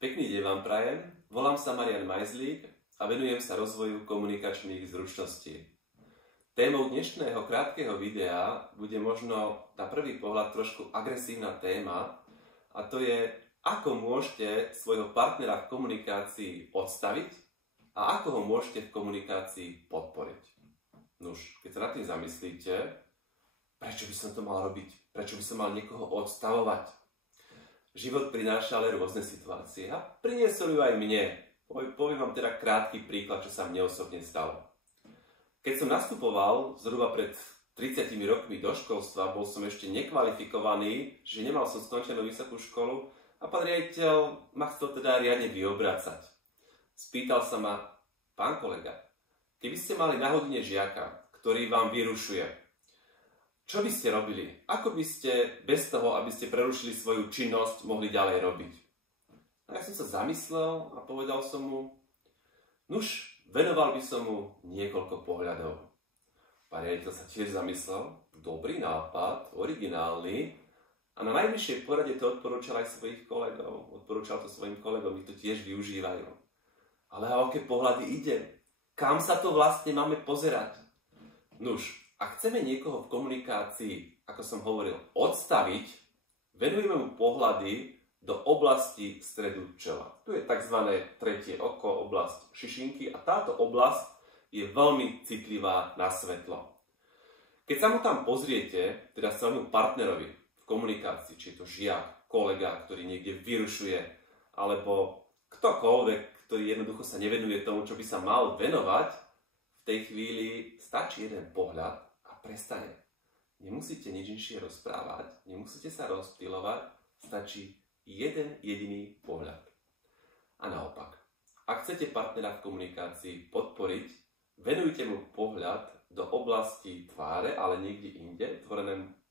Pekný deň vám prajem, volám sa Marian Majzlík a venujem sa rozvoju komunikačných zručností. Témou dnešného krátkeho videa bude možno na prvý pohľad trošku agresívna téma a to je, ako môžete svojho partnera v komunikácii odstaviť a ako ho môžete v komunikácii podporiť. Nuž, keď sa nad tým zamyslíte, prečo by som to mal robiť? Prečo by som mal niekoho odstavovať? Život prináša ale rôzne situácie a priniesol ju aj mne. Poviem vám teda krátky príklad, čo sa mne osobne stalo. Keď som nastupoval zhruba pred 30 rokmi do školstva, bol som ešte nekvalifikovaný, že nemal som skončenú vysokú školu a pán riaditeľ ma chcel teda riadne vyobracať. Spýtal sa ma: pán kolega, keby ste mali na hodine žiaka, ktorý vám vyrušuje, čo by ste robili? Ako by ste bez toho, aby ste prerušili svoju činnosť, mohli ďalej robiť? A ja som sa zamyslel a povedal som mu: nuž, venoval by som mu niekoľko pohľadov. Pán riaditeľ sa tiež zamyslel: dobrý nápad, originálny. A na najvyššej porade to odporúčal aj svojich kolegov. Odporúčal to svojim kolegom, ich to tiež využívajú. Ale o aké pohľady ide? Kam sa to vlastne máme pozerať? Nuž, ak chceme niekoho v komunikácii, ako som hovoril, odstaviť, venujeme mu pohľady do oblasti stredu čela. Tu je tzv. Tretie oko, oblasť šišinky a táto oblasť je veľmi citlivá na svetlo. Keď sa mu tam pozriete, teda svojmu partnerovi v komunikácii, či je to žiak, kolega, ktorý niekde vyrušuje, alebo ktokoľvek, ktorý jednoducho sa nevenuje tomu, čo by sa mal venovať, v tej chvíli stačí jeden pohľad a prestane. Nemusíte nič inšie rozprávať, nemusíte sa rozptýlovať, stačí jeden jediný pohľad. A naopak, ak chcete partnera v komunikácii podporiť, venujte mu pohľad do oblasti tváre, ale niekde inde,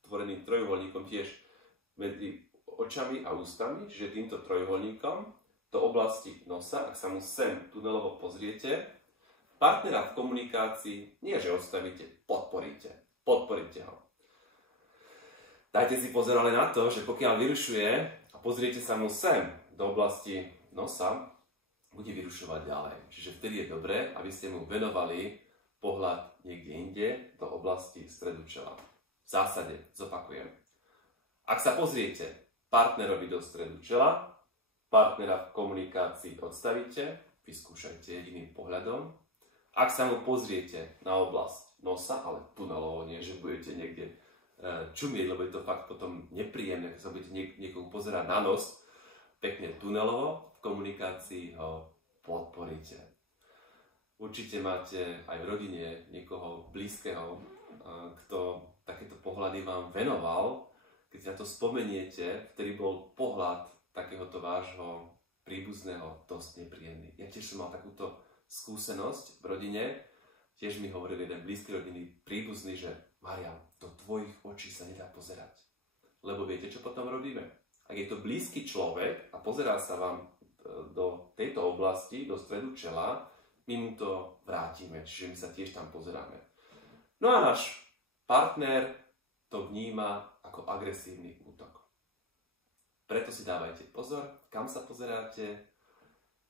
tvoreným trojuholníkom tiež medzi očami a ústami, čiže týmto trojuholníkom do oblasti nosa. Ak sa mu sem tunelovo pozriete, partnera v komunikácii nie že odstavíte, podporíte ho. Dajte si pozor ale na to, že pokiaľ vyrušuje a pozriete sa mu sem do oblasti nosa, bude vyrušovať ďalej. Čiže vtedy je dobré, aby ste mu venovali pohľad niekde inde do oblasti stredu čela. V zásade zopakujem. Ak sa pozriete partnerovi do stredu čela, partnera v komunikácii odstavíte, vyskúšajte jediným pohľadom. Ak sa mu pozriete na oblasť nosa, ale tunelovo, nie že budete niekde čumieť, lebo je to fakt potom nepríjemné, keď sa budete niekomu pozerať na nos, pekne tunelovo, v komunikácii ho podporíte. Určite máte aj v rodine niekoho blízkeho, kto takéto pohľady vám venoval. Keď si na to spomeniete, vtedy bol pohľad takéhoto vášho príbuzného dosť nepríjemný. Ja tiež som mal takúto skúsenosť v rodine, tiež mi hovoril jeden blízky rodinný príbuzný, že Marian, do tvojich očí sa nedá pozerať. Lebo viete, čo potom robíme? Ak je to blízky človek a pozerá sa vám do tejto oblasti, do stredu čela, my mu to vrátime, čiže my sa tiež tam pozeráme. No a náš partner to vníma ako agresívny útok. Preto si dávajte pozor, kam sa pozeráte.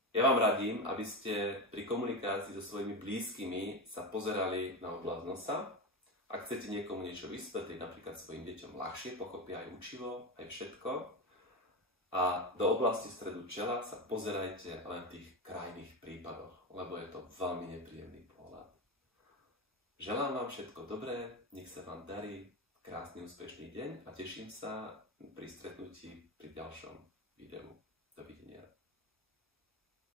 Ja vám radím, aby ste pri komunikácii so svojimi blízkymi sa pozerali na oblasť nosa. Ak chcete niekomu niečo vysvetliť, napríklad svojim deťom ľahšie, pochopia aj učivo, aj všetko. A do oblasti stredu čela sa pozerajte len v tých krajných prípadoch, lebo je to veľmi nepríjemný pohľad. Želám vám všetko dobré, nech sa vám darí, krásny úspešný deň a teším sa pri stretnutí pri ďalšom videu.